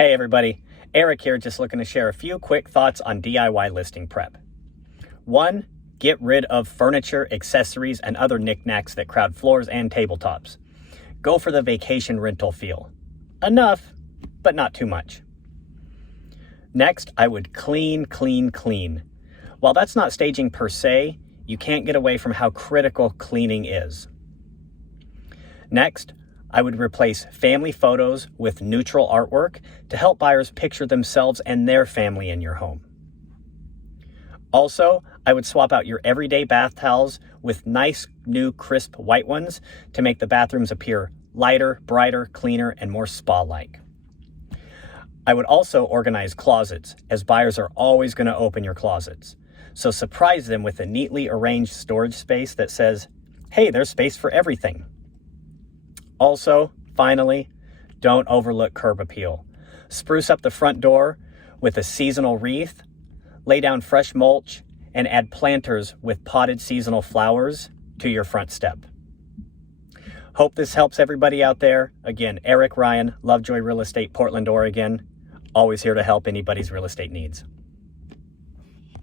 Hey everybody, Eric here, just looking to share a few quick thoughts on DIY listing prep. 1. Get rid of furniture, accessories, and other knickknacks that crowd floors and tabletops. Go for the vacation rental feel. Enough, but not too much. Next, I would clean. While that's not staging per se, you can't get away from how critical cleaning is. Next, I would replace family photos with neutral artwork to help buyers picture themselves and their family in your home. Also, I would swap out your everyday bath towels with nice, new, crisp white ones to make the bathrooms appear lighter, brighter, cleaner, and more spa-like. I would also organize closets, as buyers are always going to open your closets. So surprise them with a neatly arranged storage space that says, hey, there's space for everything. Also, finally, don't overlook curb appeal. Spruce up the front door with a seasonal wreath, lay down fresh mulch, and add planters with potted seasonal flowers to your front step. Hope this helps everybody out there. Again, Eric Ryan, Lovejoy Real Estate, Portland, Oregon. Always here to help anybody's real estate needs.